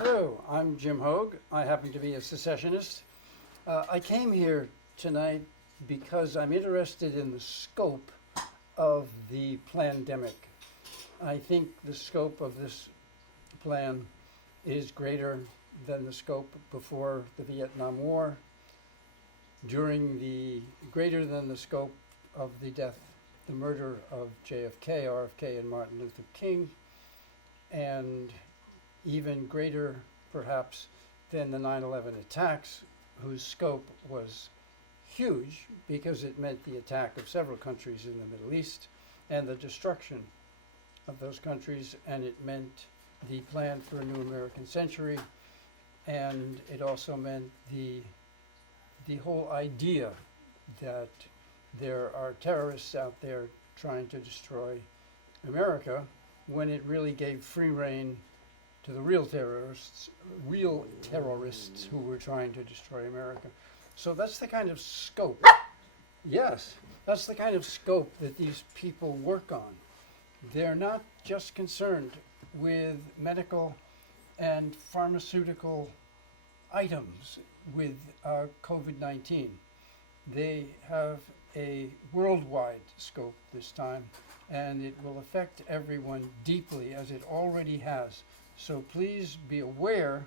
Hello, I'm Jim Hogue. I happen to be a secessionist. I came here tonight because I'm interested in the scope of the pandemic. I think the scope of this plan is greater than the scope before the Vietnam War, greater than the scope of the murder of JFK, RFK, and Martin Luther King, and even greater, perhaps, than the 9/11 attacks, whose scope was huge because it meant the attack of several countries in the Middle East and the destruction of those countries, and it meant the plan for a new American century, and it also meant the whole idea that there are terrorists out there trying to destroy America, when it really gave free rein to the real terrorists who were trying to destroy America. So that's the kind of scope. Yes, that's the kind of scope that these people work on. They're not just concerned with medical and pharmaceutical items with COVID-19. They have a worldwide scope this time, and it will affect everyone deeply, as it already has. So please be aware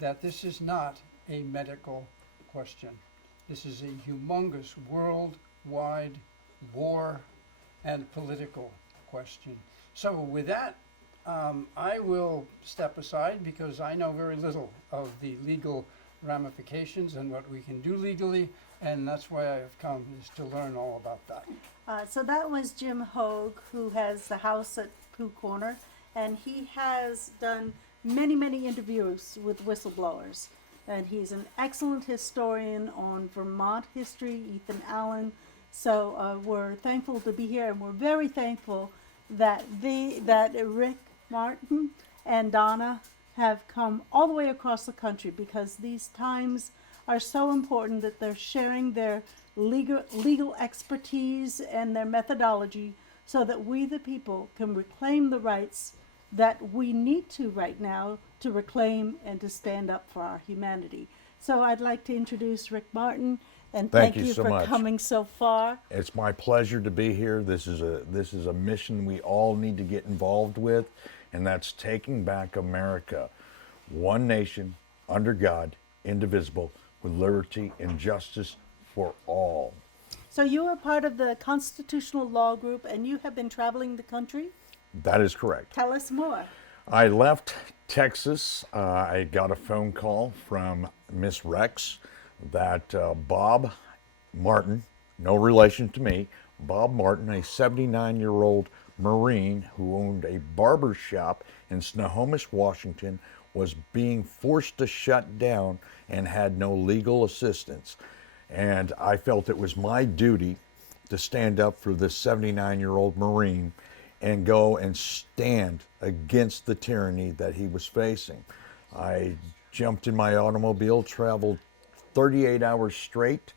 that this is not a medical question. This is a humongous worldwide war and political question. So with that, I will step aside because I know very little of the legal ramifications and what we can do legally, and that's why I have come, is to learn all about that. So that was Jim Hogue, who has the house at Pooh Corner, and he has done many, many interviews with whistleblowers. And he's an excellent historian on Vermont history, Ethan Allen. So we're thankful to be here, and we're very thankful that Rick Martin and Donna have come all the way across the country, because these times are so important that they're sharing their legal expertise and their methodology so that we, the people, can reclaim the rights that we need to right now to reclaim and to stand up for our humanity. So I'd like to introduce Rick Martin, and thank you so for much. coming so far. It's my pleasure to be here. This is a mission we all need to get involved with, and that's taking back America. One nation, under God, indivisible, with liberty and justice for all. So you are part of the Constitutional Law Group, and you have been traveling the country? That is correct. Tell us more. I left Texas. I got a phone call from Miss Rex that Bob Martin, no relation to me, Bob Martin, a 79-year-old Marine who owned a barber shop in Snohomish, Washington, was being forced to shut down and had no legal assistance. And I felt it was my duty to stand up for this 79-year-old Marine and go and stand against the tyranny that he was facing. I jumped in my automobile, traveled 38 hours straight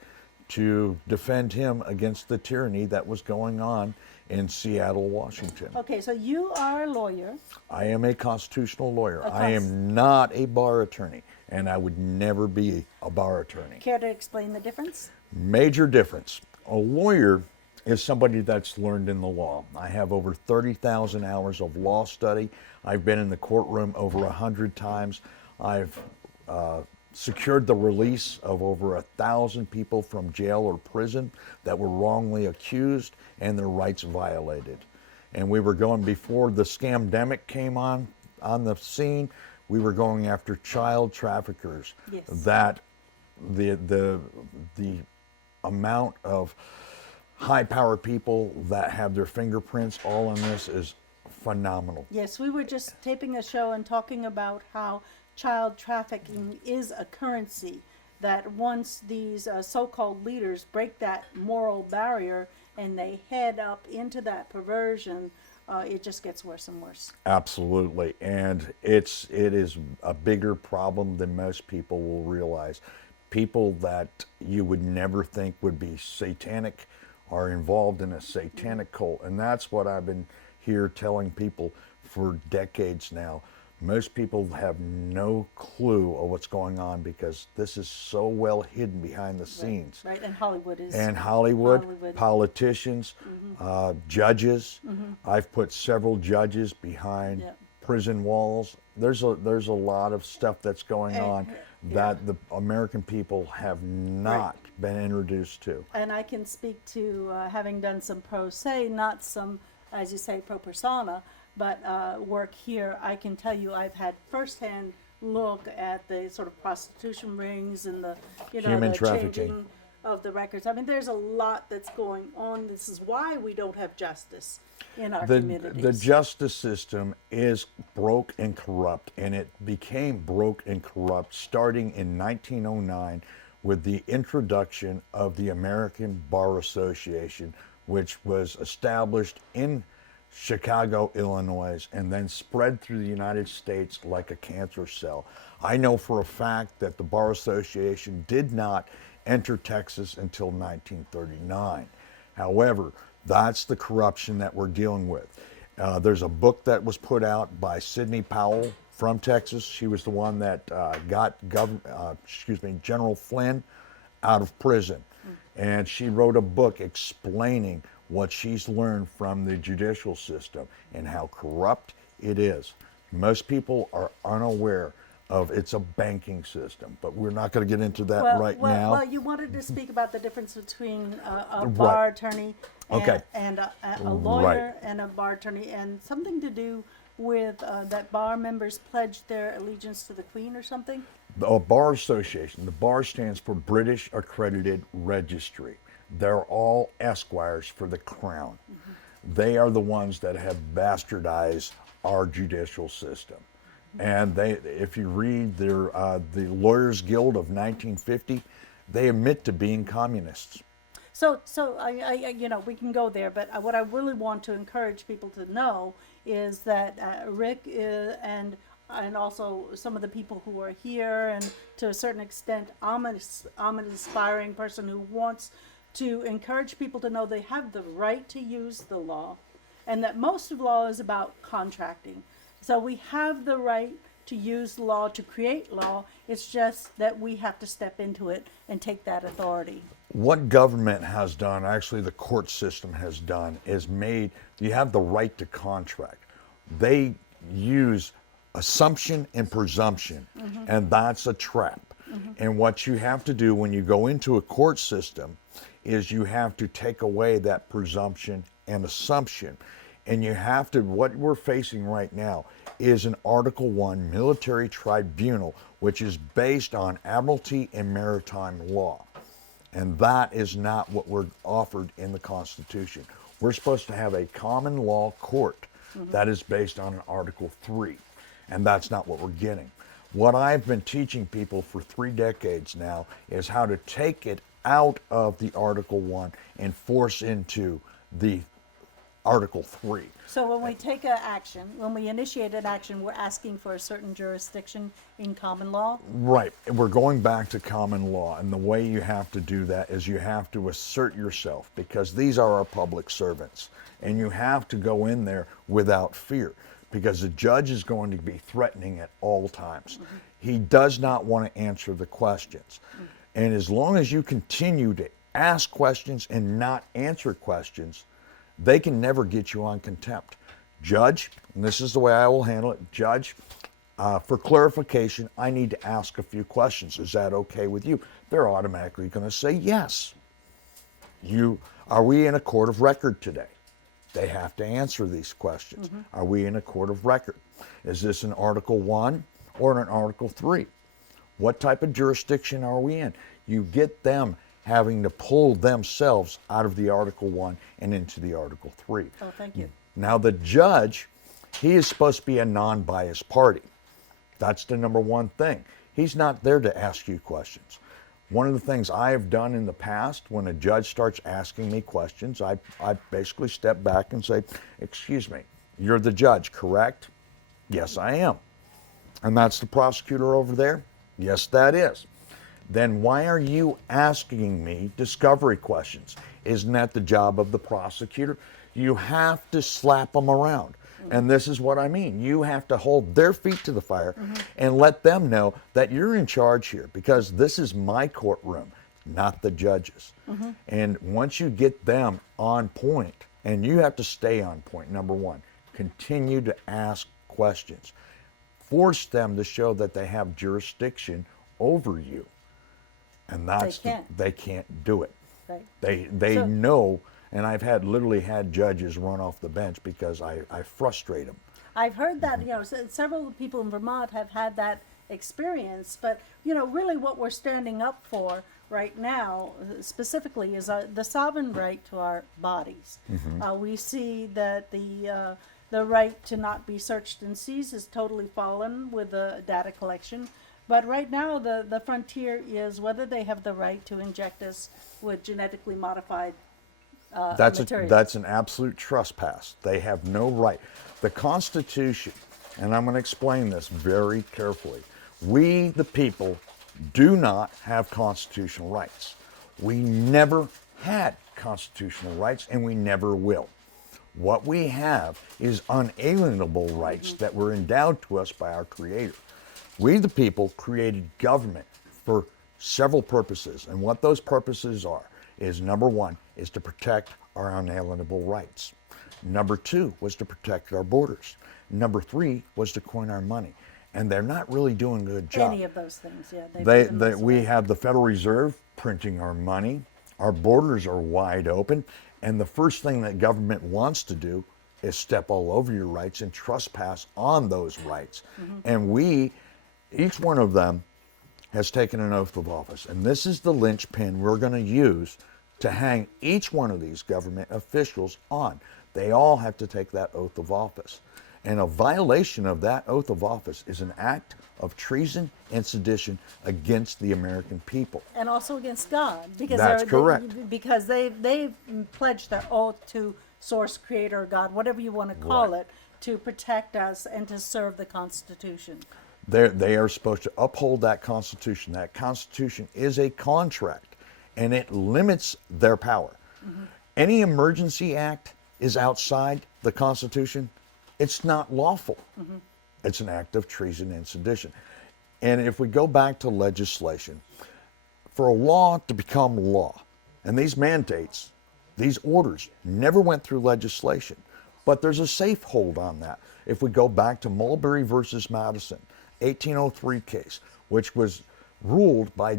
to defend him against the tyranny that was going on in Seattle, Washington. Okay, so you are a lawyer. I am a constitutional lawyer. I am not a bar attorney, and I would never be a bar attorney. Care to explain the difference? Major difference. A lawyer is somebody that's learned in the law. I have over 30,000 hours of law study. I've been in the courtroom over 100 times. I've secured the release of over 1,000 people from jail or prison that were wrongly accused and their rights violated. And we were going, before the scamdemic came on the scene, we were going after child traffickers. Yes. That the amount of high-power people that have their fingerprints all in this is phenomenal. Yes, we were just taping a show and talking about how child trafficking is a currency, that once these so-called leaders break that moral barrier and they head up into that perversion, it just gets worse and worse. Absolutely, and it is a bigger problem than most people will realize. People that you would never think would be satanic are involved in a satanic cult, and that's what I've been here telling people for decades now. Most people have no clue of what's going on because this is so well hidden behind the scenes. Right, and Hollywood is. And Hollywood, Hollywood. politicians, judges. I've put several judges behind Yeah. prison walls. There's a lot of stuff that's going And- on that the American people have not been introduced to. And I can speak to having done some pro se, not some, as you say, pro persona, but work here. I can tell you I've had firsthand look at the sort of prostitution rings and the, Human the trafficking. changing of the records. I mean, there's a lot that's going on. This is why we don't have justice in our communities. The justice system is broke and corrupt, and it became broke and corrupt starting in 1909 with the introduction of the American Bar Association, which was established in Chicago, Illinois, and then spread through the United States like a cancer cell. I know for a fact that the Bar Association did not enter Texas until 1939. However, that's the corruption that we're dealing with. There's a book that was put out by Sidney Powell from Texas. She was the one that got General Flynn out of prison. And she wrote a book explaining what she's learned from the judicial system and how corrupt it is. Most people are unaware of it's a banking system, but we're not going to get into that now. Well, you wanted to speak about the difference between a bar attorney and a lawyer and a bar attorney, and something to do with that bar members pledged their allegiance to the Queen or something? The Bar Association, the bar stands for British Accredited Registry. They're all esquires for the Crown. They are the ones that have bastardized our judicial system. And they, if you read their, the Lawyers Guild of 1950, they admit to being communists. So I we can go there, but what I really want to encourage people to know is that Rick and also some of the people who are here, and to a certain extent, I'm an aspiring person who wants to encourage people to know they have the right to use the law, and that most of law is about contracting. So we have the right to use law, to create law. It's just that we have to step into it and take that authority. What government has done, actually the court system has done, is made, you have the right to contract. They use assumption and presumption, and that's a trap. And what you have to do when you go into a court system is you have to take away that presumption and assumption. And you have to, what we're facing right now is an Article 1 military tribunal, which is based on admiralty and maritime law. And that is not what we're offered in the Constitution. We're supposed to have a common law court that is based on an Article 3. And that's not what we're getting. What I've been teaching people for 3 decades now is how to take it out of the Article 1 and force into the Article 3. So when we take an action, when we initiate an action, we're asking for a certain jurisdiction in common law? Right. And we're going back to common law. And the way you have to do that is you have to assert yourself, because these are our public servants. And you have to go in there without fear, because the judge is going to be threatening at all times. He does not want to answer the questions. And as long as you continue to ask questions and not answer questions, they can never get you on contempt. Judge, and this is the way I will handle it, Judge, for clarification, I need to ask a few questions. Is that okay with you? They're automatically going to say yes. Are we in a court of record today? They have to answer these questions. Are we in a court of record? Is this an Article 1 or an Article 3? What type of jurisdiction are we in? You get them having to pull themselves out of the Article 1 and into the Article 3. Oh, thank you. Now the judge, he is supposed to be a non-biased party. That's the number one thing. He's not there to ask you questions. One of the things I have done in the past, when a judge starts asking me questions, I basically step back and say, excuse me, you're the judge, correct? Yes, I am. And that's the prosecutor over there? Yes, that is. Then why are you asking me discovery questions? Isn't that the job of the prosecutor? You have to slap them around. And this is what I mean. You have to hold their feet to the fire and let them know that you're in charge here, because this is my courtroom, not the judges. And once you get them on point, and you have to stay on point, number one, continue to ask questions. Force them to show that they have jurisdiction over you. And that's they can't do it. Right. They know, and I've literally had judges run off the bench because I frustrate them. I've heard that, several people in Vermont have had that experience, but, really what we're standing up for right now specifically is the sovereign right to our bodies. We see that the right to not be searched and seized has totally fallen with the data collection. But right now, the frontier is whether they have the right to inject us with genetically modified materials. That's an absolute trespass. They have no right. The Constitution, and I'm going to explain this very carefully. We, the people, do not have constitutional rights. We never had constitutional rights, and we never will. What we have is unalienable rights that were endowed to us by our Creator. We, the people, created government for several purposes, and what those purposes are is, number one, is to protect our unalienable rights. Number two was to protect our borders. Number three was to coin our money, and they're not really doing a good job. Any of those things, yeah. We have the Federal Reserve printing our money. Our borders are wide open, and the first thing that government wants to do is step all over your rights and trespass on those rights. And each one of them has taken an oath of office. And this is the linchpin we're going to use to hang each one of these government officials on. They all have to take that oath of office. And a violation of that oath of office is an act of treason and sedition against the American people. And also against God. Because That's correct. Because they've pledged their oath to Source, Creator, God, whatever you want to call it, to protect us and to serve the Constitution. They are supposed to uphold that Constitution. That Constitution is a contract, and it limits their power. Any emergency act is outside the Constitution. It's not lawful. It's an act of treason and sedition. And if we go back to legislation, for a law to become law, and these mandates, these orders never went through legislation, but there's a safe hold on that. If we go back to Mulberry versus Madison, 1803 case, which was ruled by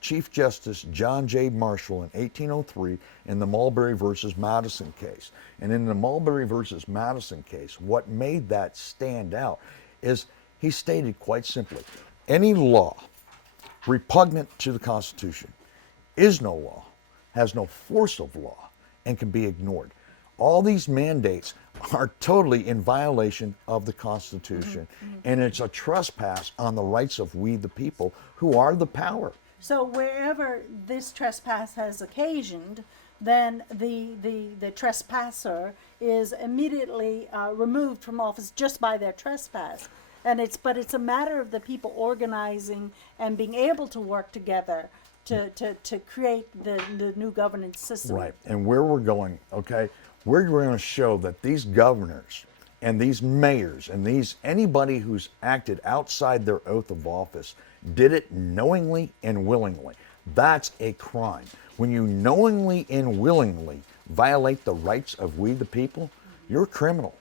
Chief Justice John J. Marshall in 1803 in the Mulberry versus Madison case. And in the Mulberry versus Madison case, what made that stand out is he stated quite simply, any law repugnant to the Constitution is no law, has no force of law, and can be ignored. All these mandates are totally in violation of the Constitution, and it's a trespass on the rights of we the people who are the power. So wherever this trespass has occasioned, then the trespasser is immediately removed from office just by their trespass. But it's a matter of the people organizing and being able to work together to create the new governance system. Right, and where we're going, okay, we're going to show that these governors and these mayors and anybody who's acted outside their oath of office did it knowingly and willingly. That's a crime. When you knowingly and willingly violate the rights of we the people, you're a criminal.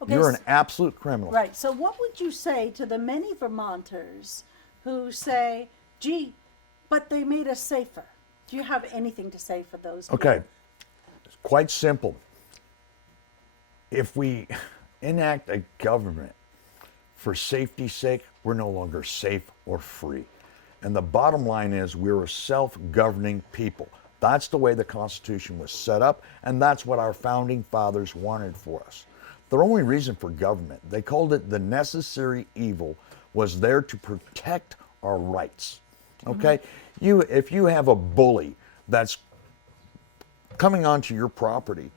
Okay, you're an absolute criminal. Right, so what would you say to the many Vermonters who say, gee, but they made us safer? Do you have anything to say for those people? Okay, it's quite simple. If we enact a government for safety's sake, we're no longer safe or free. And the bottom line is we're a self-governing people. That's the way the Constitution was set up, and that's what our founding fathers wanted for us. The only reason for government, they called it the necessary evil, was there to protect our rights. Okay? If you have a bully that's coming onto your property,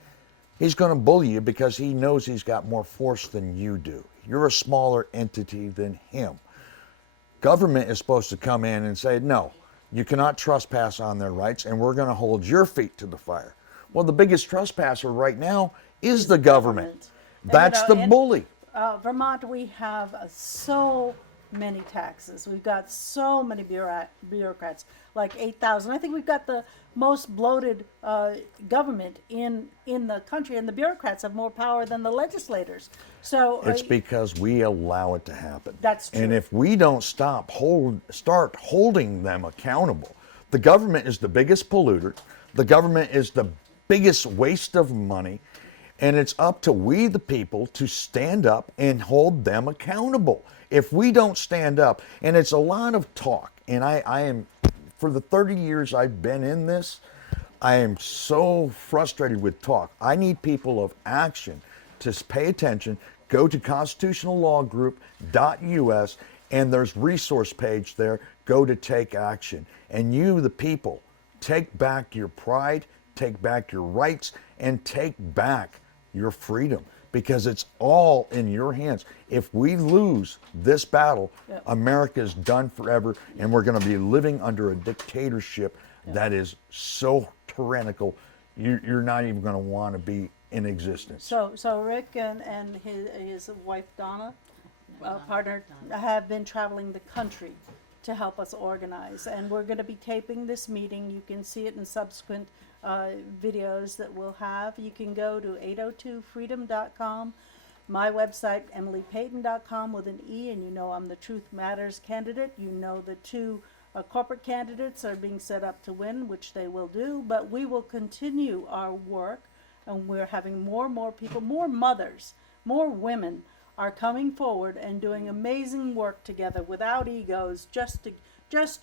he's going to bully you because he knows he's got more force than you do. You're a smaller entity than him. Government is supposed to come in and say, no, you cannot trespass on their rights, and we're going to hold your feet to the fire. Well, the biggest trespasser right now is the government. That's the bully. Vermont, we have so many taxes. We've got so many bureaucrats, like 8,000. I think we've got the most bloated government in the country, and the bureaucrats have more power than the legislators. So It's because we allow it to happen. That's true. And if we don't start holding them accountable, the government is the biggest polluter. The government is the biggest waste of money. And it's up to we, the people, to stand up and hold them accountable. If we don't stand up, and it's a lot of talk, and I am, for the 30 years I've been in this, I am so frustrated with talk. I need people of action to pay attention. Go to constitutionallawgroup.us, and there's resource page there. Go to take action. And you, the people, take back your pride, take back your rights, and take back your freedom, because it's all in your hands. If we lose this battle, America's done forever, and we're going to be living under a dictatorship that is so tyrannical, you're not even going to want to be in existence. So Rick and his wife Donna, partner, have been traveling the country to help us organize, and we're going to be taping this meeting. You can see it in subsequent videos that we'll have. You can go to 802freedom.com, my website emilypeyton.com with an E, and you know I'm the Truth Matters candidate. You know the two corporate candidates are being set up to win, which they will do, but we will continue our work, and we're having more and more people, more mothers, more women are coming forward and doing amazing work together without egos, just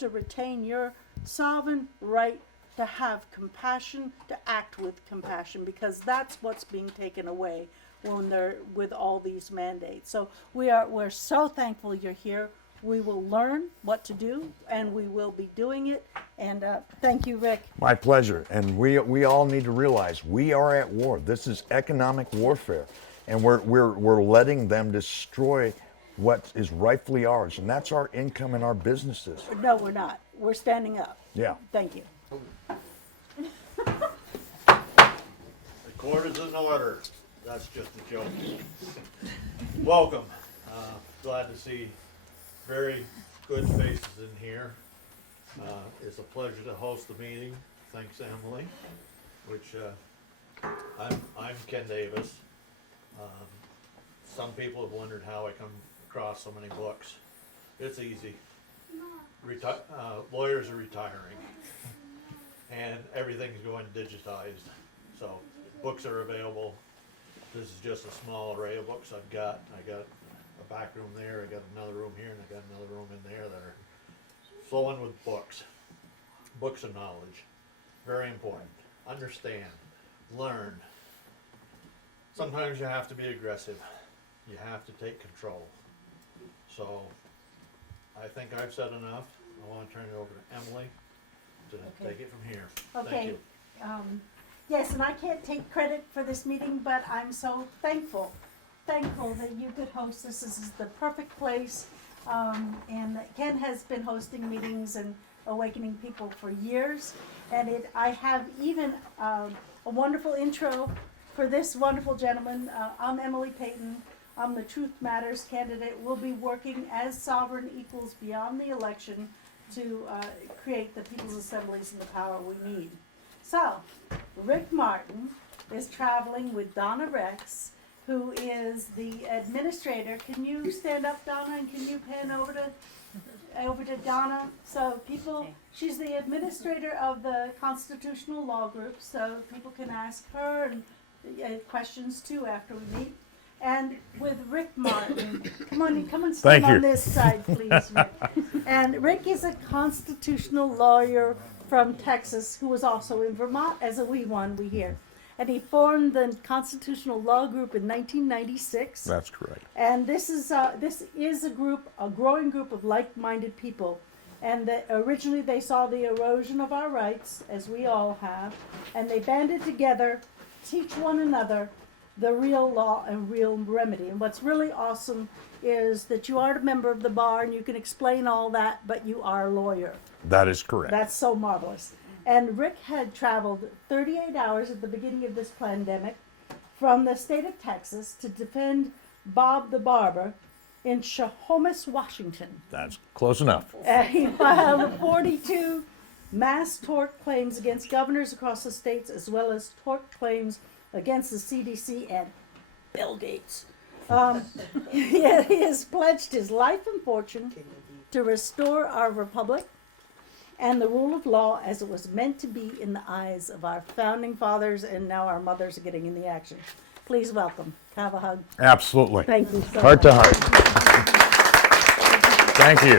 to retain your sovereign right to have compassion, to act with compassion, because that's what's being taken away when they're with all these mandates. So we're so thankful you're here. We will learn what to do, and we will be doing it. And thank you, Rick. My pleasure. And we all need to realize we are at war. This is economic warfare, and we're letting them destroy what is rightfully ours, and that's our income and our businesses. No, we're not. We're standing up. Yeah. Thank you. The court is in order. That's just a joke. Welcome. Glad to see very good faces in here. It's a pleasure to host the meeting. Thanks, Emily. I'm Ken Davis. Some people have wondered how I come across so many books. It's easy. Lawyers are retiring, and everything's going digitized. So books are available. This is just a small array of books I've got. I got a back room there, I got another room here, and I got another room in there that are flowing with books. Books of knowledge. Very important. Understand. Learn. Sometimes you have to be aggressive. You have to take control. So I think I've said enough. I want to turn it over to Emily to take it from here. Thank Okay. you. Yes, and I can't take credit for this meeting, but I'm so thankful that you could host this. This is the perfect place. And Ken has been hosting meetings and awakening people for years. And I have even a wonderful intro for this wonderful gentleman. I'm Emily Peyton. I'm the Truth Matters candidate. We'll be working as sovereign equals beyond the election to create the people's assemblies and the power we need. So, Rick Martin is traveling with Donna Rex, who is the administrator. Can you stand up, Donna, and can you pan over to Donna? So people, she's the administrator of the Constitutional Law Group, so people can ask her and questions too after we meet. And with Rick Martin, come on stand on this side, please, Rick. And Rick is a constitutional lawyer from Texas who was also in Vermont as a wee one, we hear. And he formed the Constitutional Law Group in 1996. That's correct. And this is a group, a growing group of like-minded people. And originally they saw the erosion of our rights, as we all have, and they banded together, teach one another the real law and real remedy. And what's really awesome is that you are a member of the bar and you can explain all that, but you are a lawyer. That is correct. That's so marvelous. And Rick had traveled 38 hours at the beginning of this pandemic from the state of Texas to defend Bob the Barber in Snohomish, Washington. That's close enough. He filed 42 mass tort claims against governors across the states, as well as tort claims against the CDC and Bill Gates. He has pledged his life and fortune to restore our republic and the rule of law as it was meant to be in the eyes of our founding fathers, and now our mothers are getting in the action. Please welcome. Have a hug. Absolutely. Thank you so Heart to much. heart. Thank you.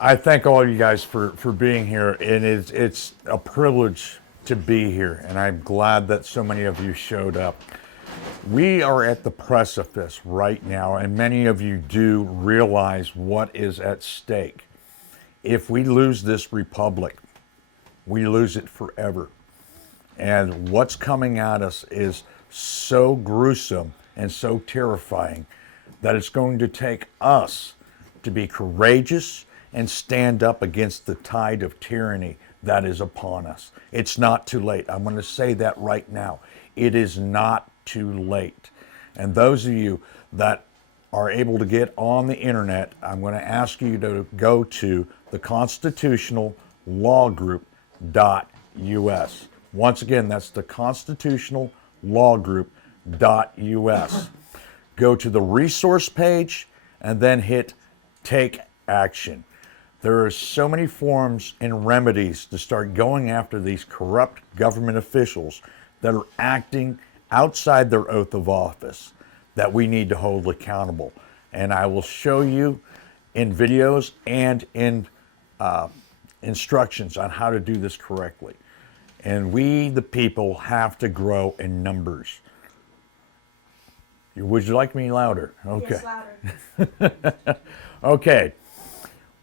I thank all you guys for being here, and it's a privilege to be here, and I'm glad that so many of you showed up. We are at the precipice right now, and many of you do realize what is at stake. If we lose this republic, we lose it forever. And what's coming at us is so gruesome and so terrifying that it's going to take us to be courageous and stand up against the tide of tyranny that is upon us. It's not too late. I'm going to say that right now. It is not too late. And those of you that are able to get on the internet, I'm going to ask you to go to the constitutionallawgroup.us. Once again, that's the constitutionallawgroup.us. Go to the resource page and then hit take action. There are so many forms and remedies to start going after these corrupt government officials that are acting outside their oath of office that we need to hold accountable. And I will show you in videos and in instructions on how to do this correctly. And we, the people, have to grow in numbers. Would you like me louder? Okay. Yes, louder. Okay.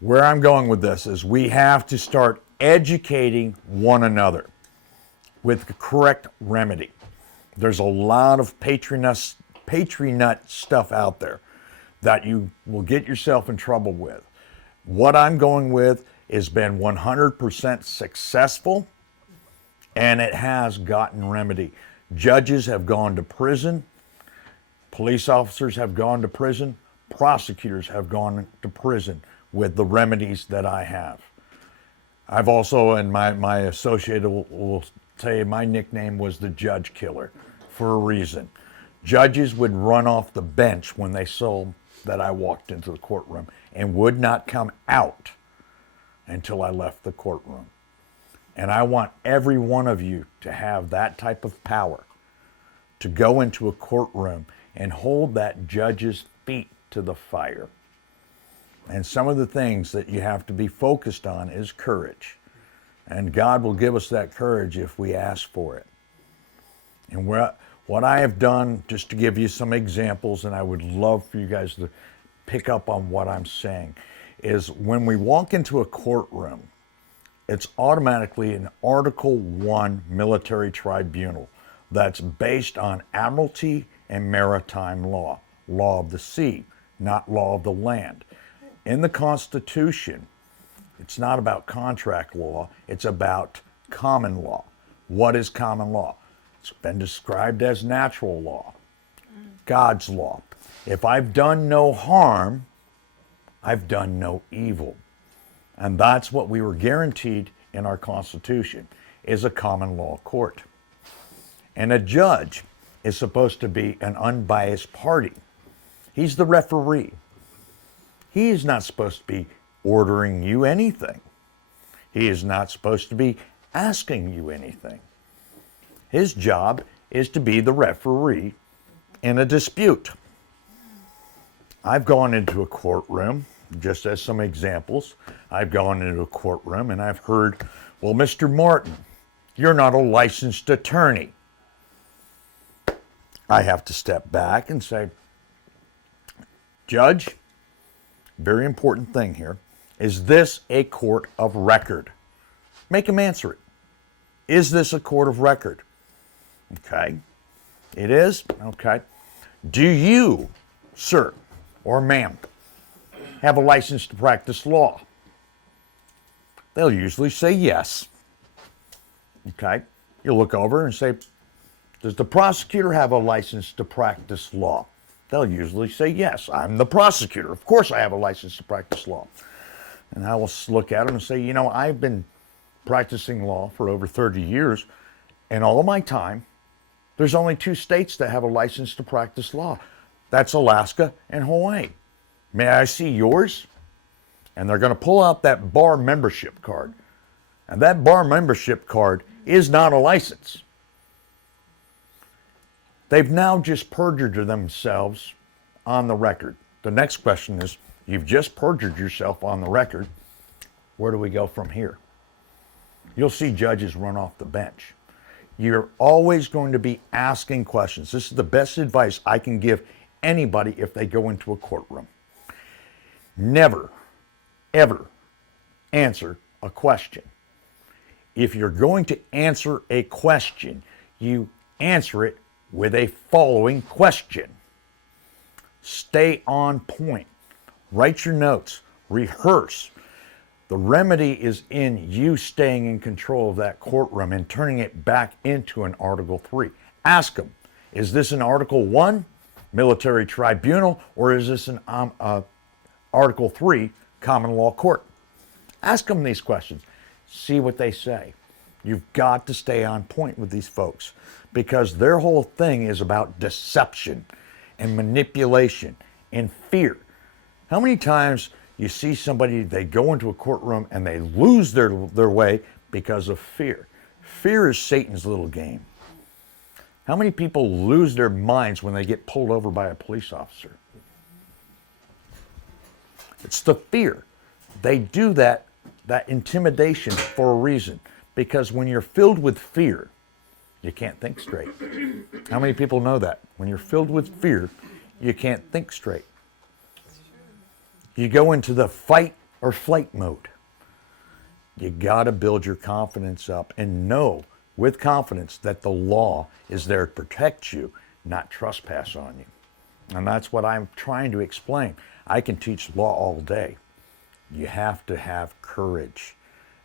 Where I'm going with this is we have to start educating one another with the correct remedy. There's a lot of patronut stuff out there that you will get yourself in trouble with. What I'm going with has been 100% successful, and it has gotten remedy. Judges have gone to prison, police officers have gone to prison, prosecutors have gone to prison with the remedies that I have. I've also, and my associate will say my nickname was the Judge Killer for a reason. Judges would run off the bench when they saw that I walked into the courtroom and would not come out until I left the courtroom. And I want every one of you to have that type of power to go into a courtroom and hold that judge's feet to the fire. And some of the things that you have to be focused on is courage. And God will give us that courage if we ask for it. And what I have done, just to give you some examples, and I would love for you guys to pick up on what I'm saying, is when we walk into a courtroom, it's automatically an Article 1 military tribunal that's based on admiralty and maritime law, law of the sea, not law of the land. In the Constitution, it's not about contract law, it's about common law. What is common law? It's been described as natural law, God's law. If I've done no harm, I've done no evil. And that's what we were guaranteed in our Constitution, is a common law court. And a judge is supposed to be an unbiased party. He's the referee. He is not supposed to be ordering you anything. He is not supposed to be asking you anything. His job is to be the referee in a dispute. I've gone into a courtroom, just as some examples. I've gone into a courtroom and I've heard, well, Mr. Martin, you're not a licensed attorney. I have to step back and say, Judge, very important thing here, is this a court of record? Make him answer it. Is this a court of record? Okay. It is? Okay. Do you, sir or ma'am, have a license to practice law? They'll usually say yes. Okay. You look over and say, Does the prosecutor have a license to practice law? They'll usually say, yes, I'm the prosecutor. Of course I have a license to practice law. And I will look at them and say, you know, I've been practicing law for over 30 years, and all of my time, there's only 2 states that have a license to practice law. That's Alaska and Hawaii. May I see yours? And they're going to pull out that bar membership card. And that bar membership card is not a license. They've now just perjured themselves on the record. The next question is, you've just perjured yourself on the record. Where do we go from here? You'll see judges run off the bench. You're always going to be asking questions. This is the best advice I can give anybody if they go into a courtroom. Never, ever answer a question. If you're going to answer a question, you answer it with a following question. Stay on point. Write your notes. Rehearse. The remedy is in you staying in control of that courtroom and turning it back into an Article 3. Ask them, is this an Article 1 military tribunal, or is this an Article 3 common law court? Ask them these questions. See what they say. You've got to stay on point with these folks because their whole thing is about deception and manipulation and fear. How many times you see somebody, they go into a courtroom and they lose their way because of fear? Fear is Satan's little game. How many people lose their minds when they get pulled over by a police officer? It's the fear. They do that intimidation for a reason. Because when you're filled with fear, you can't think straight. How many people know that? When you're filled with fear, you can't think straight. You go into the fight or flight mode. You got to build your confidence up and know with confidence that the law is there to protect you, not trespass on you. And that's what I'm trying to explain. I can teach law all day. You have to have courage.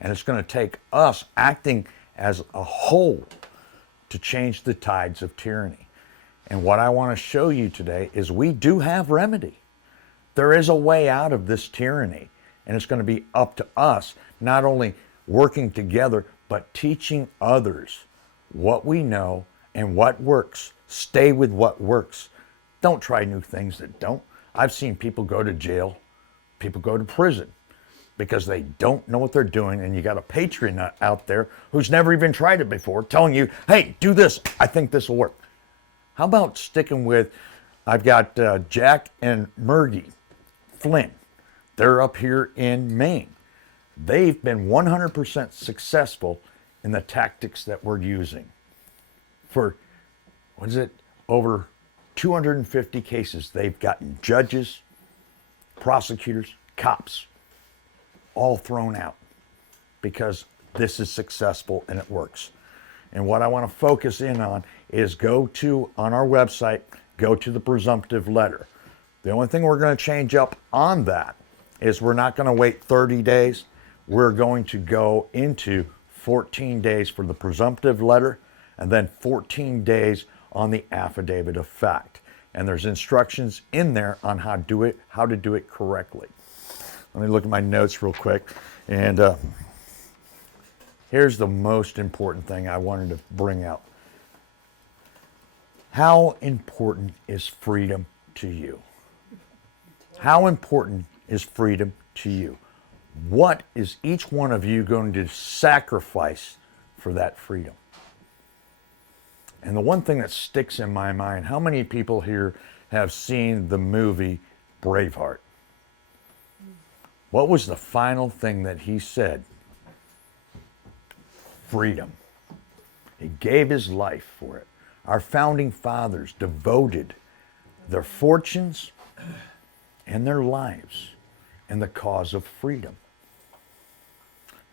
And it's going to take us acting as a whole to change the tides of tyranny. And what I want to show you today is we do have remedy. There is a way out of this tyranny. And it's going to be up to us, not only working together, but teaching others what we know and what works. Stay with what works. Don't try new things that don't. I've seen people go to jail, people go to prison, because they don't know what they're doing, and you got a patriot out there who's never even tried it before telling you, hey, do this, I think this will work. How about sticking with, I've got Jack and Murgy Flynn. They're up here in Maine. They've been 100% successful in the tactics that we're using. For, over 250 cases, they've gotten judges, prosecutors, cops, all thrown out because this is successful and it works. And what I want to focus in on is on our website, go to the presumptive letter. The only thing we're going to change up on that is we're not going to wait 30 days. We're going to go into 14 days for the presumptive letter and then 14 days on the affidavit of fact. And there's instructions in there on how to do it correctly. Let me look at my notes real quick. And here's the most important thing I wanted to bring out. How important is freedom to you? How important is freedom to you? What is each one of you going to sacrifice for that freedom? And the one thing that sticks in my mind, how many people here have seen the movie Braveheart? What was the final thing that he said? Freedom. He gave his life for it. Our founding fathers devoted their fortunes and their lives in the cause of freedom.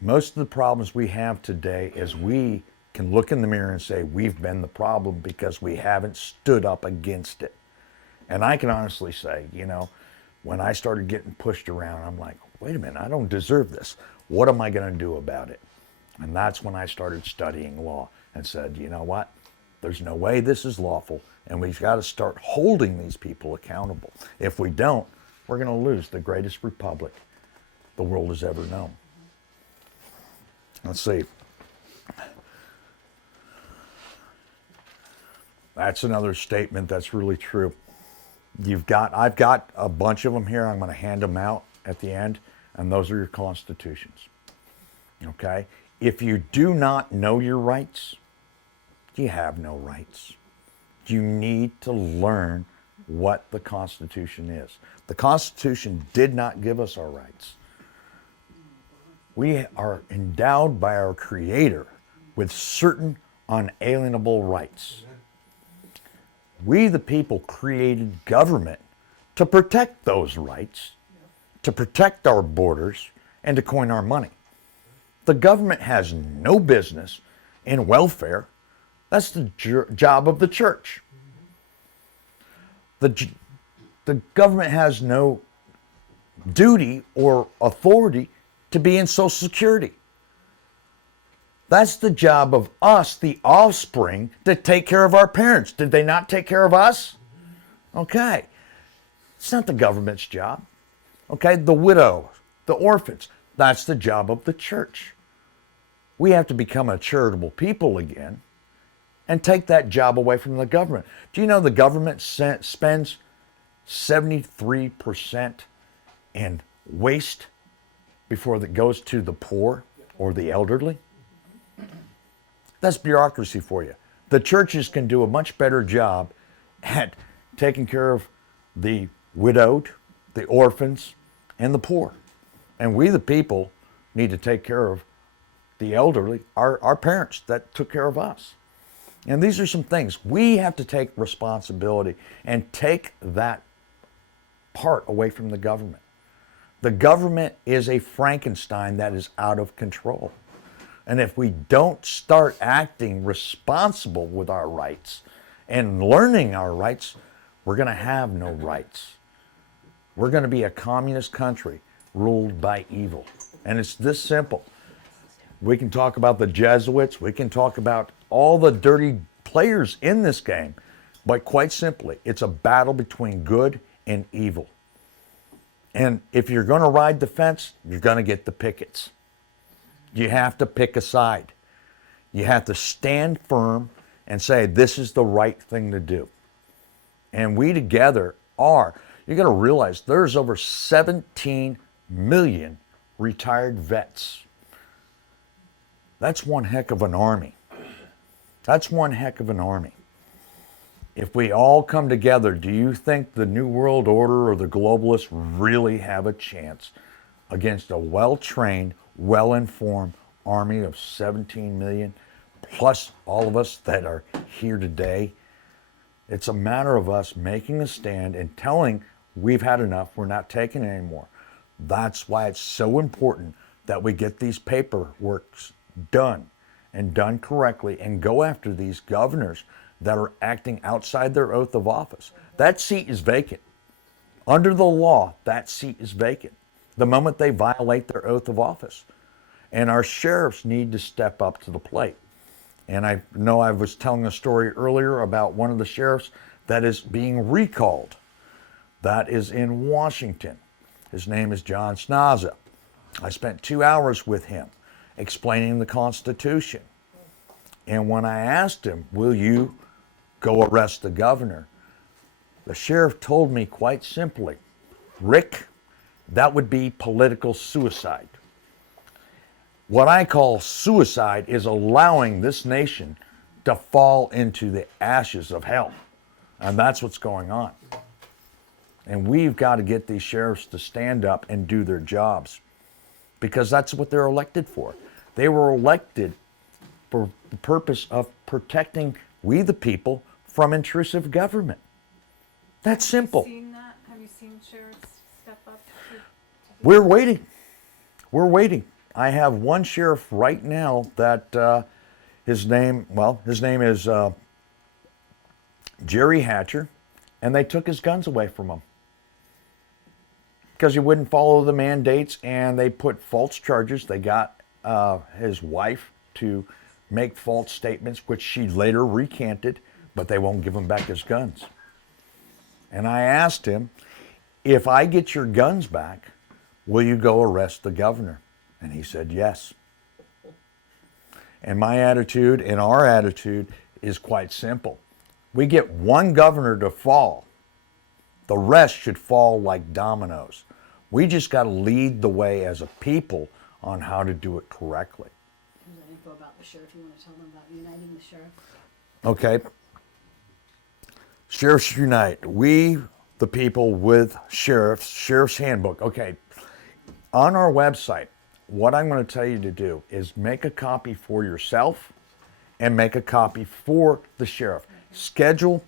Most of the problems we have today is we can look in the mirror and say we've been the problem because we haven't stood up against it. And I can honestly say, when I started getting pushed around, I'm like, wait a minute, I don't deserve this. What am I going to do about it? And that's when I started studying law and said, you know what? There's no way this is lawful, and we've got to start holding these people accountable. If we don't, we're going to lose the greatest republic the world has ever known. Let's see. That's another statement that's really true. I've got a bunch of them here. I'm going to hand them out at the end, and those are your constitutions. Okay? If you do not know your rights, you have no rights. You need to learn what the Constitution is. The Constitution did not give us our rights. We are endowed by our Creator with certain unalienable rights. We, the people, created government to protect those rights, to protect our borders, and to coin our money. The government has no business in welfare. That's the job of the church. The government has no duty or authority to be in Social Security. That's the job of us, the offspring, to take care of our parents. Did they not take care of us? Okay. It's not the government's job. Okay, the widow, the orphans, that's the job of the church. We have to become a charitable people again and take that job away from the government. Do you know the government spends 73% in waste before it goes to the poor or the elderly? That's bureaucracy for you. The churches can do a much better job at taking care of the widowed, the orphans, and the poor. And we, the people, need to take care of the elderly, our parents that took care of us. And these are some things. We have to take responsibility and take that part away from the government. The government is a Frankenstein that is out of control. And if we don't start acting responsible with our rights and learning our rights, we're going to have no rights. We're going to be a communist country ruled by evil. And it's this simple. We can talk about the Jesuits. We can talk about all the dirty players in this game. But quite simply, it's a battle between good and evil. And if you're going to ride the fence, you're going to get the pickets. You have to pick a side. You have to stand firm and say, this is the right thing to do. And we together are. You got to realize there's over 17 million retired vets. That's one heck of an army. That's one heck of an army. If we all come together, do you think the New World Order or the globalists really have a chance against a well-trained, well-informed army of 17 million, plus all of us that are here today? It's a matter of us making a stand and telling we've had enough, we're not taking it anymore. That's why it's so important that we get these paperworks done and done correctly and go after these governors that are acting outside their oath of office. That seat is vacant. Under the law, that seat is vacant the moment they violate their oath of office. And our sheriffs need to step up to the plate. And I know I was telling a story earlier about one of the sheriffs that is being recalled. That is in Washington. His name is John Snaza. I spent 2 hours with him explaining the Constitution. And when I asked him, will you go arrest the governor? The sheriff told me quite simply, Rick, that would be political suicide. What I call suicide is allowing this nation to fall into the ashes of hell. And that's what's going on. And we've got to get these sheriffs to stand up and do their jobs, because that's what they're elected for. They were elected for the purpose of protecting we the people from intrusive government. That's simple. Have you seen that? Have you seen sheriffs step up? We're waiting. We're waiting. I have one sheriff right now that his name is Jerry Hatcher, and they took his guns away from him because he wouldn't follow the mandates, and they put false charges. They got his wife to make false statements, which she later recanted, but they won't give him back his guns. And I asked him, if I get your guns back, will you go arrest the governor? And he said, yes. And my attitude and our attitude is quite simple. We get one governor to fall, the rest should fall like dominoes. We just got to lead the way as a people on how to do it correctly. There's info about the sheriff. You want to tell them about uniting the sheriff? Okay. Sheriffs Unite. We, the people with sheriffs, Sheriff's Handbook. Okay. On our website, what I'm going to tell you to do is make a copy for yourself and make a copy for the sheriff. Schedule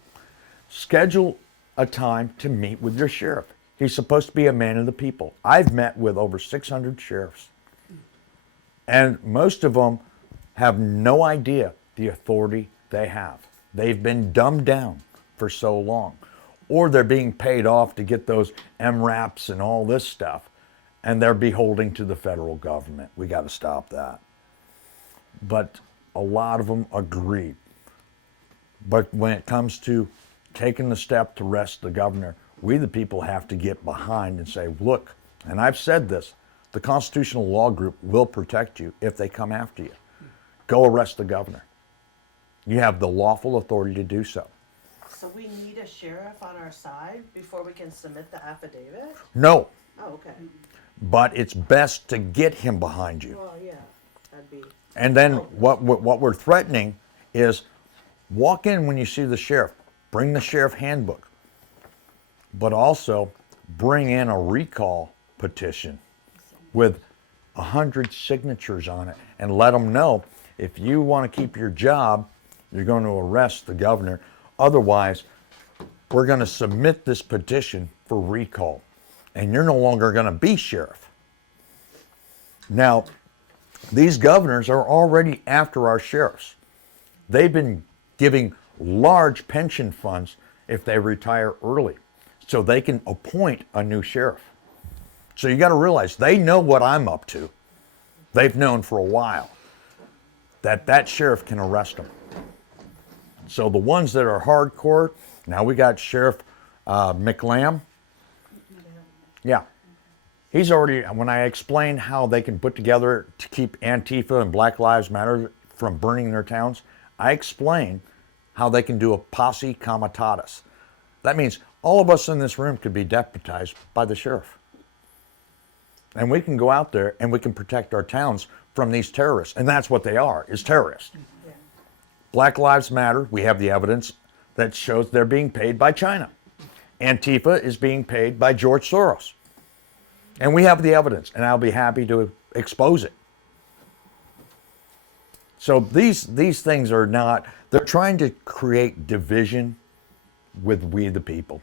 a time to meet with your sheriff. He's supposed to be a man of the people. I've met with over 600 sheriffs. And most of them have no idea the authority they have. They've been dumbed down for so long. Or they're being paid off to get those MRAPs and all this stuff. And they're beholden to the federal government. We got to stop that. But a lot of them agree. But when it comes to taking the step to arrest the governor, we the people have to get behind and say, look, and I've said this, the Constitutional Law Group will protect you if they come after you. Go arrest the governor. You have the lawful authority to do so. So we need a sheriff on our side before we can submit the affidavit? No, Oh, okay. but it's best to get him behind you. Well, yeah, that'd be, And then what we're threatening is walk in when you see the sheriff. Bring the sheriff handbook. But also bring in a recall petition with 100 signatures on it and let them know if you want to keep your job, you're going to arrest the governor. Otherwise, we're going to submit this petition for recall and you're no longer going to be sheriff. Now, these governors are already after our sheriffs. They've been giving large pension funds if they retire early so they can appoint a new sheriff. So you got to realize they know what I'm up to. They've known for a while that sheriff can arrest them. So the ones that are hardcore, now we got Sheriff McLam. Yeah. He's already, when I explained how they can put together to keep Antifa and Black Lives Matter from burning their towns, I explained how they can do a posse comitatus. That means all of us in this room could be deputized by the sheriff. And we can go out there and we can protect our towns from these terrorists. And that's what they are, is terrorists. yeah. Black Lives Matter, we have the evidence that shows they're being paid by China. Antifa is being paid by George Soros. And we have the evidence, and I'll be happy to expose it. So these things are not, they're trying to create division with we the people.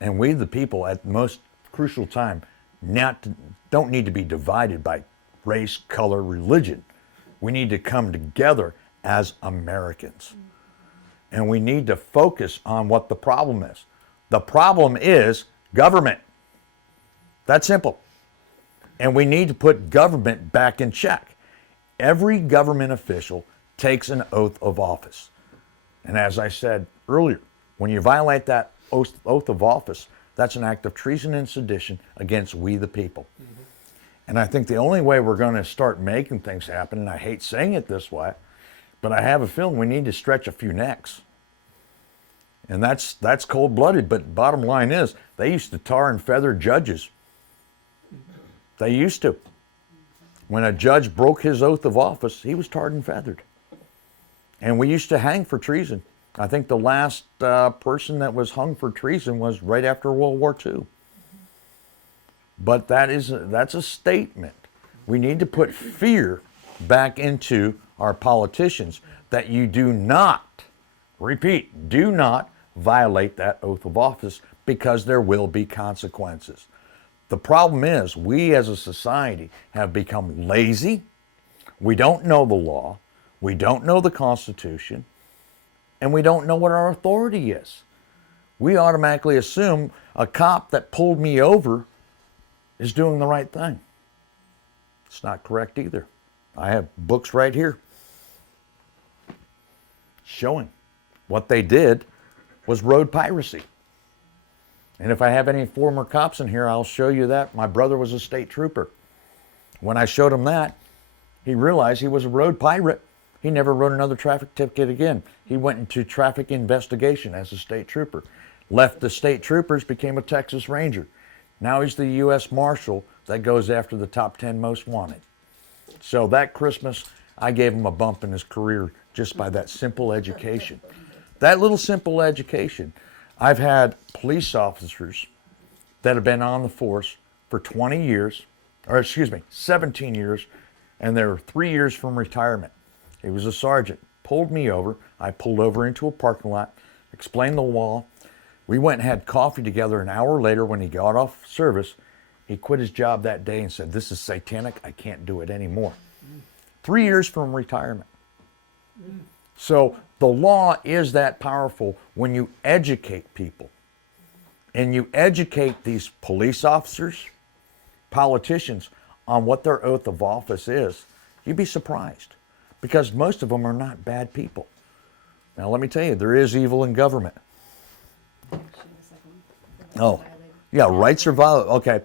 And we the people at the most crucial time don't need to be divided by race, color, religion. We need to come together as Americans. And we need to focus on what the problem is. The problem is government. That's simple. And we need to put government back in check. Every government official takes an oath of office. And as I said earlier, when you violate that oath of office, that's an act of treason and sedition against we the people. Mm-hmm. And I think the only way we're going to start making things happen, and I hate saying it this way, but I have a feeling we need to stretch a few necks. And that's cold-blooded, but bottom line is, they used to tar and feather judges. They used to. When a judge broke his oath of office, he was tarred and feathered. And we used to hang for treason. I think the last person that was hung for treason was right after World War II. But that's a statement. We need to put fear back into our politicians that you do not, repeat, do not violate that oath of office because there will be consequences. The problem is we as a society have become lazy. We don't know the law. We don't know the Constitution. And we don't know what our authority is. We automatically assume a cop that pulled me over is doing the right thing. It's not correct either. I have books right here. showing. What they did was road piracy. And if I have any former cops in here, I'll show you that. My brother was a state trooper. When I showed him that, he realized he was a road pirate. He never wrote another traffic ticket again. He went into traffic investigation as a state trooper. Left the state troopers, became a Texas Ranger. Now he's the U.S. Marshal that goes after the top 10 most wanted. So that Christmas, I gave him a bump in his career just by that simple education. That little simple education. I've had police officers that have been on the force for 20 years, or excuse me, 17 years, and they're 3 years from retirement. He was a sergeant, pulled me over. I pulled over into a parking lot, explained the law. We went and had coffee together. An hour later, when he got off service, he quit his job that day and said, "This is satanic. I can't do it anymore." 3 years from retirement. So the law is that powerful when you educate people. And you educate these police officers, politicians, on what their oath of office is, you'd be surprised. Because most of them are not bad people. Now let me tell you, there is evil in government. Oh, yeah, rights are violated. Okay,